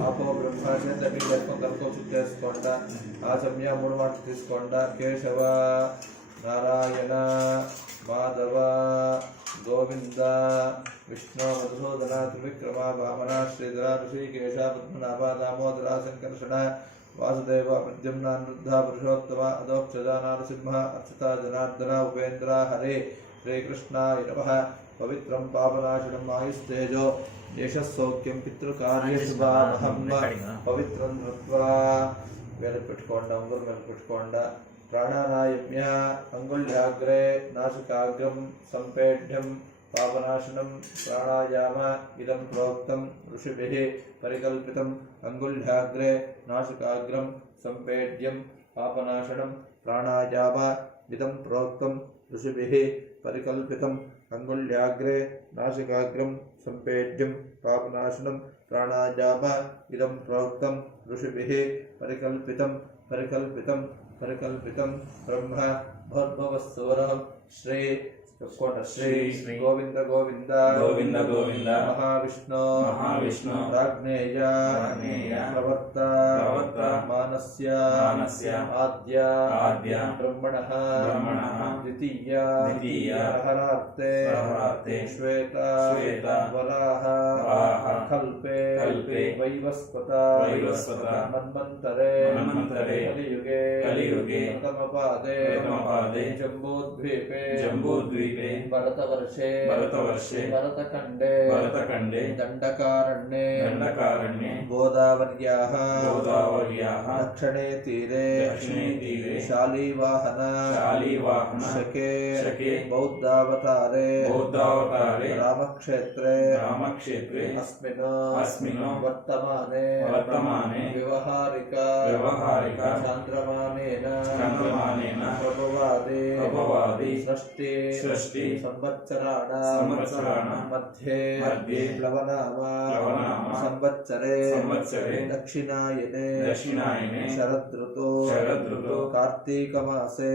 ఆపో బ్రహ్మ చేతకి కలుపు చుట్టేసుకోండా ఆచమ్య మూడు మాటలు తీసుకోండా కేశవ నారాయణ మాధవ గోవింద విష్ణు మధుసూదన త్రివిక్రమ వామన శ్రీధర ఋషికేశ పద్మనాభ దామోదర సంకర్షణ వాసుదేవ ప్రద్యుమ్న అనిరుద్ధ పురుషోత్తమ అధోక్షజ నారసింహ అచ్యుత జనార్దన ఉపేంద్ర హరే శ్రీకృష్ణాయ నమః పవిత్రం పాపనాశనం ఆయుస్తేజో దేశసౌఖ్యం పితృకార్యశుభామహం పవిత్రం కృత్వా వేలు పెట్టుకోండి అంగులు వేలు పెట్టుకోండి ప్రాణానాయమ్య అంగుళ్యాగ్రే నాసికాగ్రం సంపేఢ్యం పాపనాశనం ప్రాణాయామ ఇదం ప్రోక్తం ఋషిభిః పరికల్పితం అంగుళ్యాగ్రే నాసికాగ్రం సంపేఢ్యం పాపనాశనం ప్రాణాయామ ఇదం ప్రోక్తం ఋషిభిః పరికల్పితం అంగుళ్యాగ్రే నాసికాగ్రం సంపేఢ్యం పాపనాశనం ప్రాణాయామ ఇదం ప్రోక్తం ఋషిభిః పరికల్పితం పరికల్పితం పరికల్పితం బ్రహ్మ భోర్భవస్సువరం శ్రీ శ్రీ గోవింద గోవింద గోవింద గోవింద మహావిష్ణు మహావిష్ణు రాజ్ఞేయ ప్రవర్త ప్రవర్త మానస్య మానస్య ఆద్య ఆద్య బ్రహ్మణః బ్రహ్మణః ద్వితీయ ద్వితీయ ప్రహరార్తే ప్రహరార్తే శ్వేత శ్వేత వరాహ వరాహ కల్పే కల్పే వైవస్వత వైవస్వత మన్వంతరే మన్వంతరే కలియుగే కలియుగే ప్రథమపాదే ప్రథమపాదే జంబూద్వీపే జంబూద్వీపే భరతవర్షే భరతవర్షే భరతఖండే భరతఖండే దండకారణ్యే దండకారణ్యే గోదావర్యాః గోదావర్యాః దక్షిణే తీరే దక్షిణే తీరే శాలీవాహన శాలీవాహన శకే శకే బౌద్ధావతారే బౌద్ధావతారే రామక్షేత్రే రామక్షేత్రే అస్మిన్ అస్మిన్ వర్తమానే వర్తమానే వ్యవహారిక వ్యవహారిక చంద్రమానేన చంద్రమానేన ప్రభవాది ప్రభవాది షష్ఠి షష్ఠి సంవత్సరాణ మధ్యే మధ్యే ప్లవనామ సంవత్సరే సంవత్సరే దక్షిణాయనే దక్షిణాయనే శరదృతు శరదృతు కార్తీక మాసే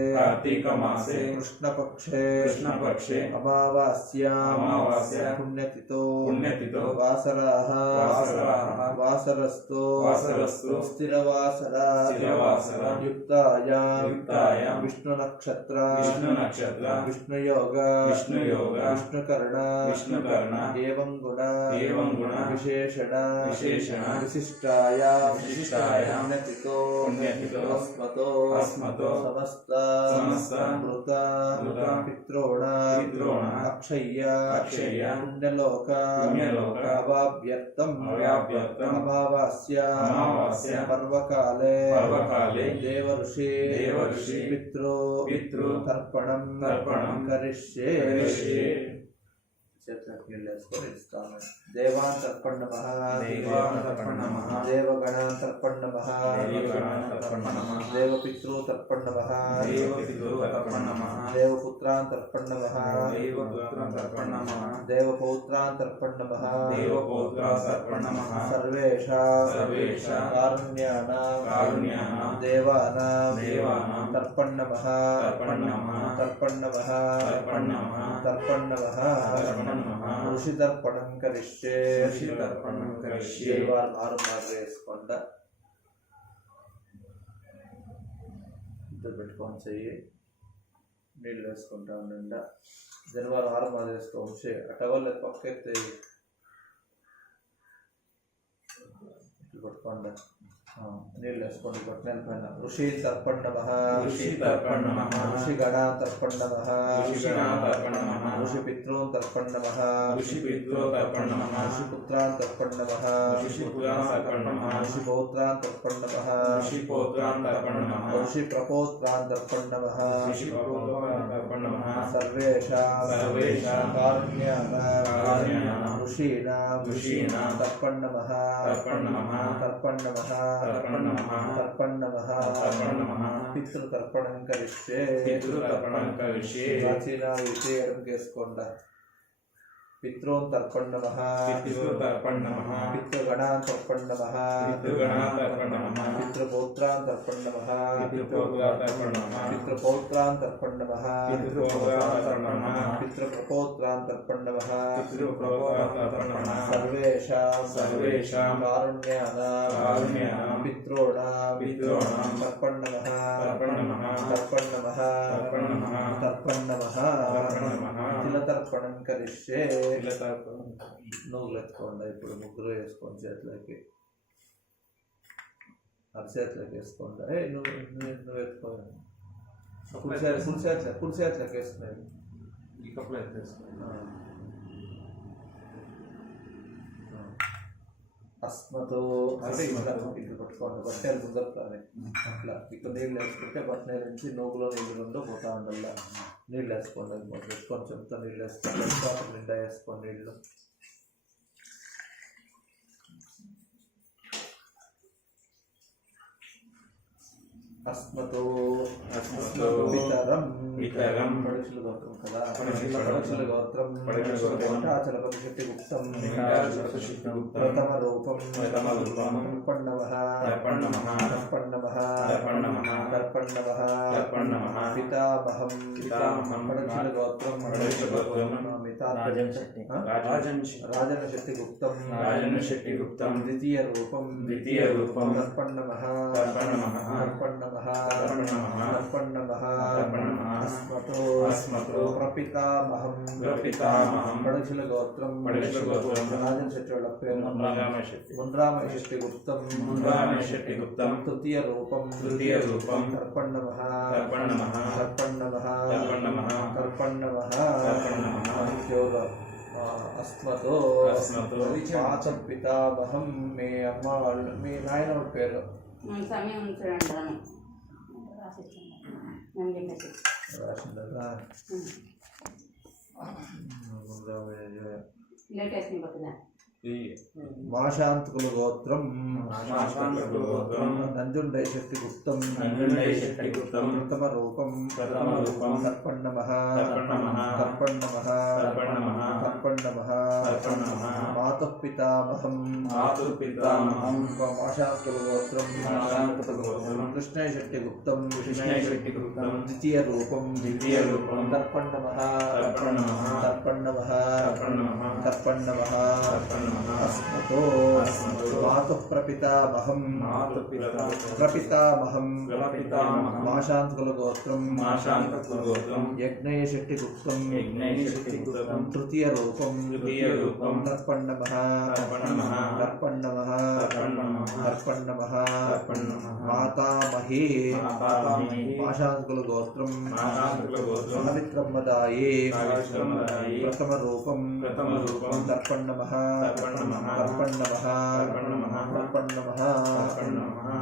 కృష్ణపక్షే కృష్ణపక్షే అమావాస్య పుణ్యతిథో వాసరాః వాసరస్తు స్థిరవాసర యుక్తాయ విష్ణు నక్షత్ర విష్ణుయోగ విష్ణుకర్ణ ఏవం గుణ విశేషణ విశిష్టాయ పుణ్యతిథో అస్మతో సమస్త మృత పిత్రోణ అక్షయ్య పుణ్యలోక అవాప్యర్థం అమావాస్య పర్వకాలే దేవర్షి పితృ తర్పణం కరిష్యే దేవాన్ తర్పణ నమః దేవగణాన్ తర్పణ నమః దేవపితృ తర్పణ నమః దేవపుత్రాన్ తర్పణ నమః దేవపౌత్రాన్ తర్పణ నమః సర్వేషాం కారుణ్యానాం దేవానాం తర్పణ నమః ఋషి తర్పణం కరిష్యే వారు ఆరు వేసుకోండి ఇద్దరు పెట్టుకొని చెయ్యి నీళ్ళు వేసుకుంటా ఉండండి జనవారు ఆరు మాది వేసుకోవచ్చు అటవల్ల పక్కెత్తే ఇట్లా పట్టుకోండి నీళ్ళు వేసుకోండి పట్టిన పైన ఋషి తర్పణ నమః ఋషి గణా తర్పణ నమః ఋషి పితృన్ తర్పణ నమః ఋషి పుత్రాన్ తర్పణ నమః ఋషి పౌత్రాన్ తర్పణ నమః ఋషి ప్రపౌత్రాన్ తర్పణ నమః సర్వేషాం కారుణ్యానాం ఋషీణాం తర్పణ నమః పితృతర్పణం కరిష్యే ప్రాచీన విషయం చేసుకోండి पितॄन् तर्पण नमः पितृगणान् तर्पण नमः पितृपौत्रान् तर्पण नमः पितृपौत्रान् तर्पण नमः पितृप्रपौत्रान् तर्पण नमः सर्वेषां कारुण्यानां पितॄणां तर्पण नमः तिलतर्पणं करिष्ये నువ్వులు ఎత్తుకోండి ఇప్పుడు ముగ్గురు వేసుకోండి చేతులకి అరచేతులకి వేసుకోండి నువ్వు ఎత్తుకోండి కుడి చేతులకి వేసుకున్నాయి ఈ కప్పులు ఎత్తేసుకోండి అస్మతో అంటే ఇక్కడ పట్టుకోండి బట్టలు కుదరతానే అట్లా ఇక్కడ నీళ్ళు వేసుకుంటే బట్టలు నుంచి నూగులో నీళ్ళు రెండో పోతా ఉండల్లా నీళ్ళు వేసుకోండి కొంచెంతో నీళ్ళు వేసుకోండి నిండా వేసుకోండి నీళ్ళు అస్మతో పితరం పడుచుల గోత్రం కదా పడుచుల గోత్రం వెంకటాచల పరిషత్తి గుప్తం ప్రథమ రూపం తర్పణవః పితామహం పడుచుల గోత్రం రాజన శక్తి గుప్తం ద్వితీయ రూపం తర్పణవః అస్మతో ప్రపితామహం పడుచుల గోత్రం రాజన్ శెట్టి వాళ్ళ పేరు మున్రామయ శెట్టి గుప్తం తృతీయ రూపం తర్పణవః అస్మతో పాత పితామహం మీ అమ్మ వాళ్ళు మీ నాయన పేరు మాశాంతకుల గోత్రం నంజుండై శక్తి గుప్తం ప్రథమ రూపం తర్పణవః మాతః పితామహం మాశాంతకుల గోత్రం కృష్ణై శక్తి గుప్తం ద్వితీయ రూపం తర్పణవః అస్మతో మాతః ప్రపితామహం మాశాంతకుల గోత్రం యజ్ఞయ శెట్టి గుప్తం తృతీయ రూపం తర్పణవః మాతామహీ మాశాంతకుల గోత్రం సావిత్రమ్మదాయే ప్రథమ రూపం తర్పణవః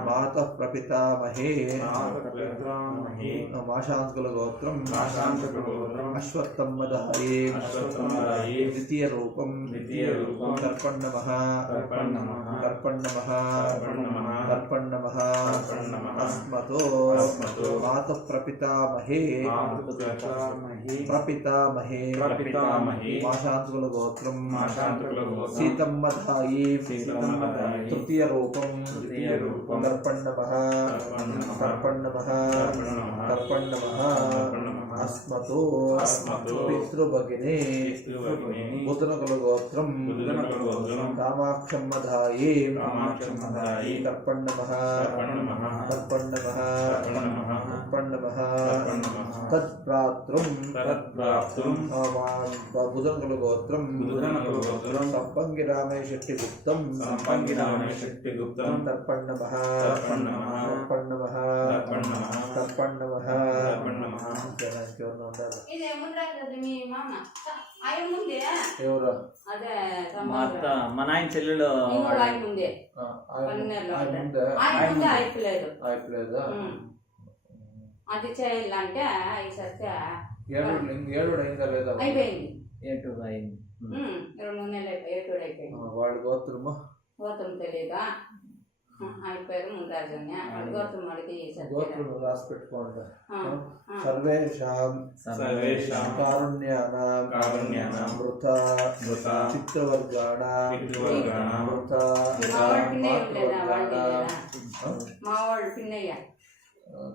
మాతః ప్రపితామహే మాశాంతకుల గోత్రం అశ్వత్థమ్మదాయే ద్వితీయ రూపం తర్పణవః అస్మతో మాతః ప్రపితామహే మాశాంతకుల గోత్రం సీతమ్మదాయే తృతీయ రూపం తర్పణవః అస్మతో పితృభగినే బుధనకుల గోత్రం కామాక్షమ్మదాయే తర్పణవః తత్ప్రాతృం బుధనకుల గోత్రం సంపంగి రామయ్య శెట్టి గుప్తం తర్పణవః ఎవరు మా నాయన చెల్లెలు అయిపోలేదా అది చేయాలంటే ఏడు అయిందా లేదా అయిపోయింది 2 అయింది 2 నెలలు అయిపోయి 7 అయిపోయింది వాళ్ళ గోత్రము గోత్రం తెలియదా ఆయన పేరు మురాజన్య వాడి గోత్రం వాడికి గోత్రం రాసి పెట్టుకోండి. ఆ. సర్వేషాం సర్వేషాం కారుణ్యానాం కారుణ్యానాం మృత మృత చిత్రవర్గాణాం పితృవర్గాణాం మృత మా వాడు పిన్నయ్య లేదా వాడికి మాతృవర్గాణాం లేదా? మా వాడు పిన్నయ్య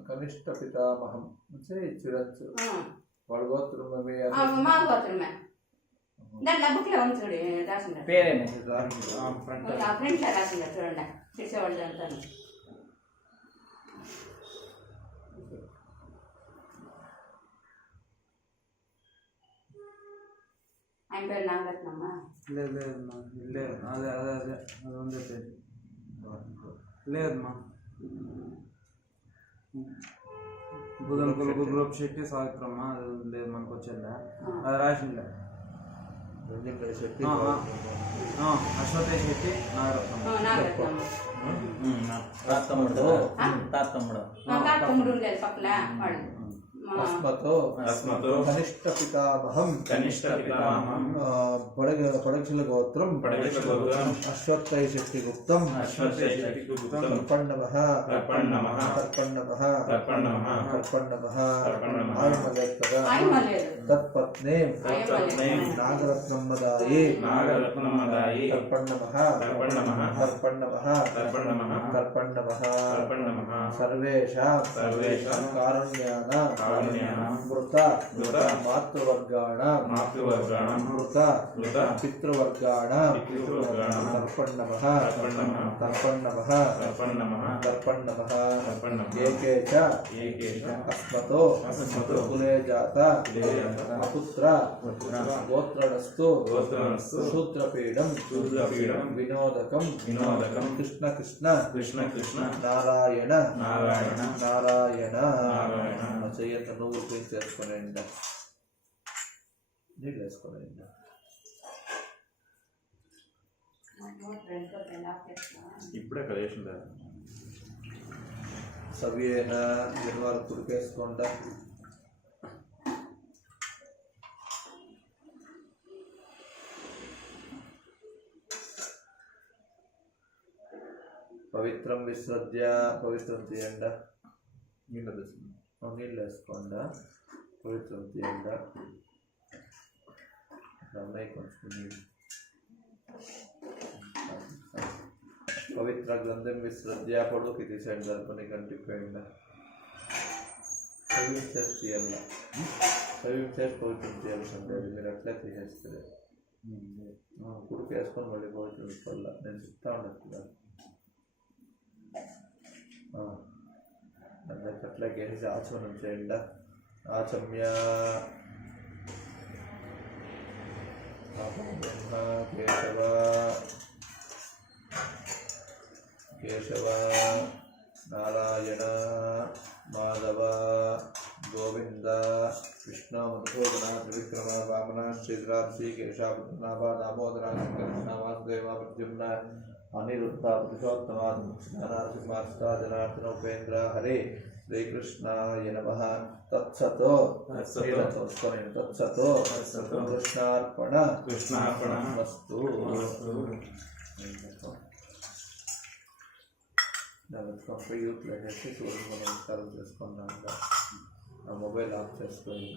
కనిష్ట పితామహం అంటే ఇచ్చిడచ్చు. వాళ్ళ గోత్రం మీ మా గోత్రమే దాంట్లో బుక్లో ఉంచుడు రాసిండ పేరేమి ఆ ఫ్రెండ్స్ రాసిండ చూడండి చేసేవాళ్ళు అంతా ఆయన పేరు నాగరత్నమ్మ లేదు లేదమ్మా లేదు అదే అదే అదే అది ఉంది పేరు లేదమ్మా బుధన్ కొలుగు గ్రూప్ శెట్టి సావిత్రమ్మ అది లేదు మనకు వచ్చిందా అది రాసిండే శెట్టి అశ్వతేష్ శెట్టి నాగరత్నమ్మ నాగరత్నమ్మ తాతమ్ముడు తాతమ్ముడు మా తమ్ముడు ఉండేది పక్కన వాడు అస్మతో అస్మతో కనిష్ట పితామహం కనిష్ట పితామహం పడక్షల గోత్రం పడక్షల గోత్రం అశ్వత్థై శక్తి గుప్తం అశ్వశక్తి గుప్తం తర్పణమః తర్పణమః తర్పణమః తర్పణమః తర్పణమః తర్పణమః ఆయమలేత్తగా ఆయన లేదు తత్పత్నే ఆయన నాగరత్నమ్మదాయి నాగరత్నమదాయి తర్పణమః తర్పణమః తర్పణమః తర్పణమః తర్పణమః తర్పణమః సర్వేషాం సర్వేషాం కారుణ్యానాం కారుణ్యానాం మృత మృత మాతృవర్గాణాం మాతృవర్గాణాం మృత మృత పితృవర్గాణాం పితృవర్గాణాం తర్పణమః తర్పణమః తర్పణమః తర్పణమః తర్పణమః తర్పణమః ఏకే చ ఏకే చ అస్మతో అస్మతో కులే జాత కులే జాత అపుత్ర గోత్రనస్తు గోత్రనస్తు శూద్రపీడం శూద్రపీడం వినోదకం వినోదకం కృష్ణ కృష్ణ కృష్ణ కృష్ణ నారాయణ నారాయణ నారాయణ నారాయణ చెయ్యంత నువ్వు క్లీన్ చేసుకునేయండి నీళ్ళు వేసుకునేయండి ఇప్పుడే కలిసిందా సవ్యేన జనవారు కుడికేసుకోండి పవిత్రం విసర్జ్య పవిత్రం చేయండి నీళ్ళు తెస్తుంది నీళ్ళు వేసుకోండి పవిత్రం చేయండి అమ్మాయి కొంచెం నీళ్ళు పవిత్ర గ్రంథం విసర్జ్య పొడుగుకి తీసేయండి జరుపుని కంటిపోయింది సవ్యం చేసి తీయాల సవ్యం చేసి పవిత్రం చేయాల్సింది మీరు అట్లే తీసేస్తారు కుడికి వేసుకొని మళ్ళీ పవిత్రం వల్ల నేను చెప్తా ఉండదు అందరికి అట్లా గేసి ఆచమనం చేయండి ఆచమ్య కేశవ కేశవ నారాయణ మాధవ గోవింద విష్ణు మధుసూదన త్రివిక్రమ వామన శ్రీధరాంశి కేశాభనాభ దామోదర కృష్ణ వాసుదేవ ప్రద్యుమ్న అనిరుద్ధ పురుషోత్తమ నరసింహాస్త జనార్దన ఉపేంద్ర హరే శ్రీకృష్ణాయ నమః తత్సతో తత్సతో కృష్ణార్పణ కృష్ణార్పణ వస్తు దాని యూత్ వేసేసి సూర్యుడు నమస్కారం చేసుకున్నాక ఆ మొబైల్ ఆఫ్ చేసుకొని